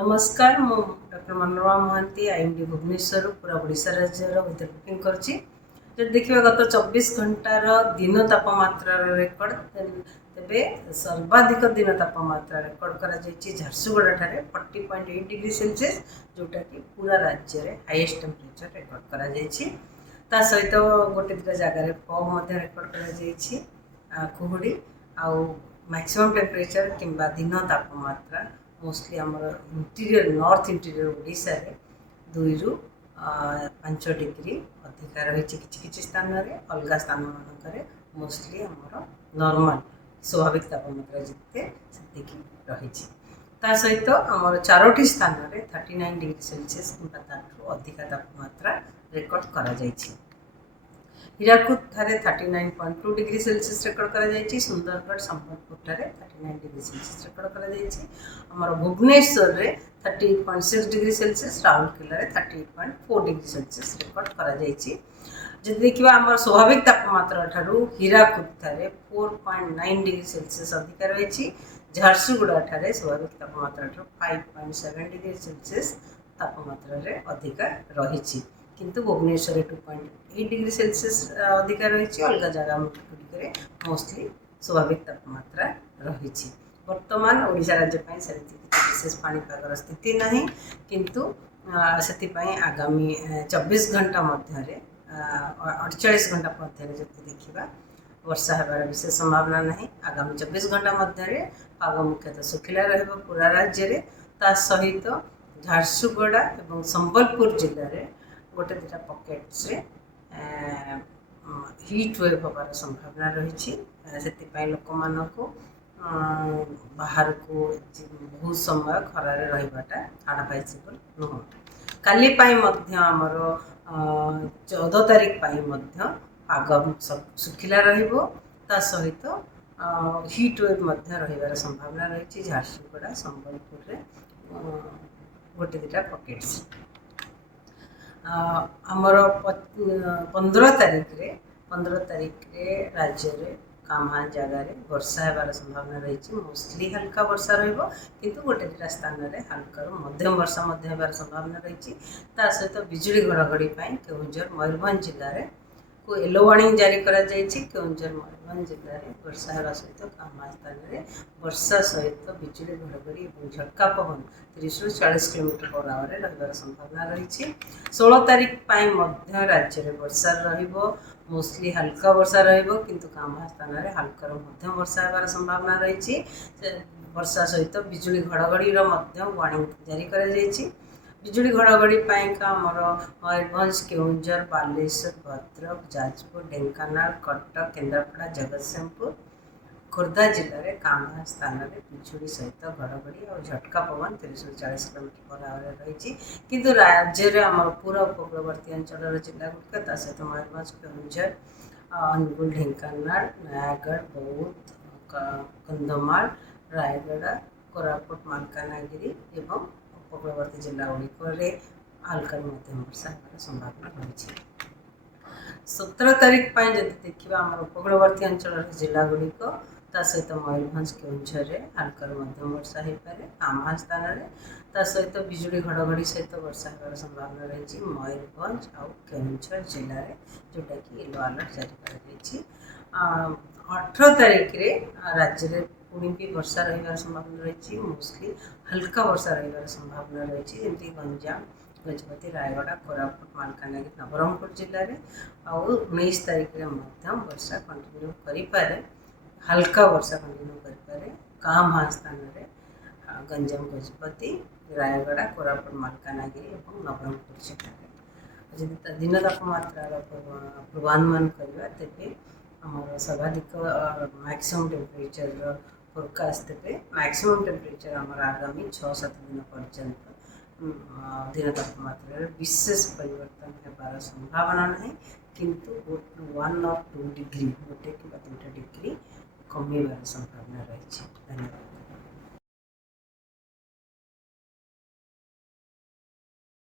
नमस्कार मु doctor Manorama Mahanti IMD Bhubaneswar पूरा ओडिशा राज्यर भितर बुकिंग करछि। देखिए गत 24 घंटार दिन तापमात्रा रेकर्ड तेबे सर्वाधिक दिन तापमात्रा रेकर्ड करा जायछि झारसुगुड़ा ठारे 40.8 डिग्री सेल्सियस, जोटा कि पूरा राज्य रे हाईएस्ट टेम्परेचर रेकर्ड करा जायछि। ता सहित गोटे दुटा जगह फॉग मध्य रेकर्ड करा जायछि कुहुड़ी आउ मैक्सिमम टेम्परेचर किंबा दिन तापमात्रा मोस्टली आमर इंटीरियर नॉर्थ इंटीरियर ओडिशा रे 2 रु 5 डिग्री अधिकार रही किसी स्थान रे, अलग स्थान मानक मोस्टली आमर नॉर्मल स्वाभाविक तापमात्रा जिते सेतिकी रही। ता सहित आमर 4टी स्थान रे 39 डिग्री सेल्सियस किंबा ताठू अधिक तापमात्रा रेकर्ड करा जायछि। हीराकुद ठारे 39.2 डिग्री सेल्सियस रेकर्ड करा जायछि। सुंदरगढ़ संबलपुर ठारे 39 डिग्री सेल्सियस रेकर्ड करा जायछि। हमर भुवनेश्वर रे 38.6 डिग्री सेल्सियस, राउरकेला रे 38.4 डिग्री सेल्सियस रेकर्ड करा जायछि। जदि देखिबा हमर स्वाभाविक तापमात्रा ठारू हीराकुद ठारे 4.9 डिग्री सेल्सियस अधिक रहिछि। झारसुगुड़ा ठारे स्वाभाविक तापमात्रा ठारू 5.7 डिग्री सेल्सियस तापमात्रा रे अधिक रहिछि, किंतु भुवनेश्वर 2.8 डिग्री सेल्सियस अधिक रही। अलग जगह गुड़िक मोस्टली स्वाभाविक तापमात्रा रही। बर्तमान ओडिशा राज्य विशेष पाणीपागर स्थिति नहीं, किंतु से आगामी 24 घंटा मध्य 48 घंटा मध्य देखा वर्षा होबार विशेष संभावना नहीं। आगामी 24 घंटा मध्य पाग मुख्यतः सुखिला रहिबो पूरा राज्य रे। ता सहित झारसुगुड़ा और संबलपुर जिले में गोटे दुटा पकेट्स रे हीट वेव होबार संभावना रही। से लोक मानक बाहर को बहुत समय खरारे रहिबाटा एडवाइजेबल नुह। काली आमर 14 तारीख पाग सुखिला रहिबो। ता सहित हीट वेव रहिबार संभावना रही। झारसुगुड़ा संबलपुर रे गोटे दुटा पकेट्स आमर 15 तारीख रे राज्य रे कामा जगह वर्षा होबार संभावना रही। मोस्टली हल्का वर्षा रहिबो, किंतु गोटे दुटा स्थान रे हल्का मध्यम वर्षा होबार संभावना रही। ता सहित बिजुली घड़घड़ी केउंझर मयूरभंज जिले में को येलो वार्निंग जारी करा जायछि। केउंझर मयूरभंज जिले में वर्षा होगा सहित कामा स्थान में वर्षा सहित बिजुली घड़घड़ी और झटका पवन 30 ରୁ 40 किलोमीटर/आवर रहिबार संभावना रही। 16 तारीख राज्य में वर्षा रहिबो, मोस्टली हल्का वर्षा रहिबो, किंतु कामा स्थान में हल्का मध्यम वर्षा होबार संभावना रही। वर्षा सहित बिजुली घड़घड़ी वार्निंग जारी करा जायछि। बिजुली घड़घड़ी आमर मयूरभंज, केउंझर, बालेश्वर, भद्रक, जाजपुर, ढेंकानाल, कटक, केन्द्रापड़ा, जगतसिंहपुर, खोर्धा जिले में कामा स्थान में बिजुली सहित घड़घड़ी और झटका पवन 30 ରୁ 40 किलोमीटर/आवर रही। किंतु राज्य में आम पूरा उपकूलवर्ती अंचल जिला गुड़िक सहित मयूरभंज, केउंझर, अनुगुल, ढेंकानाल, नयागढ़, बौद्ध, कंधमाल, रायगड़ा, कोरापुट, मालकानगिरी एवं उपकूलवर्ती जिला गुड़िक हल्का मध्यम वर्षा होबार संभावना रही। 17 तारीख जब देखा आम उपकूलवर्ती अंचल जिला गुड़िक सहित मयूरभंज, केउंझर हल्का मध्यम वर्षा हो पाए कामा स्थान में। सहित बिजुली घड़घड़ी सहित वर्षा होबार संभावना रही मयूरभंज और केउंझर जिले में, जोटा कि येलो अलर्ट जारी कर। 18 तारीख रे राज्य में पुणी भी वर्षा रहिबार संभावना रही। मोस्टली हल्का वर्षा रहिबार संभावना रही, जमी गंजाम, गजपति, रायगड़ा, कोरापुट, मालकानगिरी, नवरंगपुर जिले में। और 19 तारीख रे वर्षा कंटिन्यू करें, हल्का वर्षा कंटिन्यू करें कामा स्थान में गंजाम, गजपति, रायगड़ा, कोरापुट, मालकानगिरी और नवरंगपुर जिले में। जब दिन तापमात्रा पूर्वानुमान करवा तेज आमर सर्वाधिक मैक्सिमम टेम्परेचर फोरकास्ट देते। मैक्सिमम टेम्परेचर आमर आगामी 6-7 दिन पर्यंत दिन तापमात्रा विशेष परिवर्तन होबार संभावना नहीं, किंतु 1 or 2 डिग्री गोटे कि 2टा डिग्री कमिबार संभावना रही। धन्यवाद।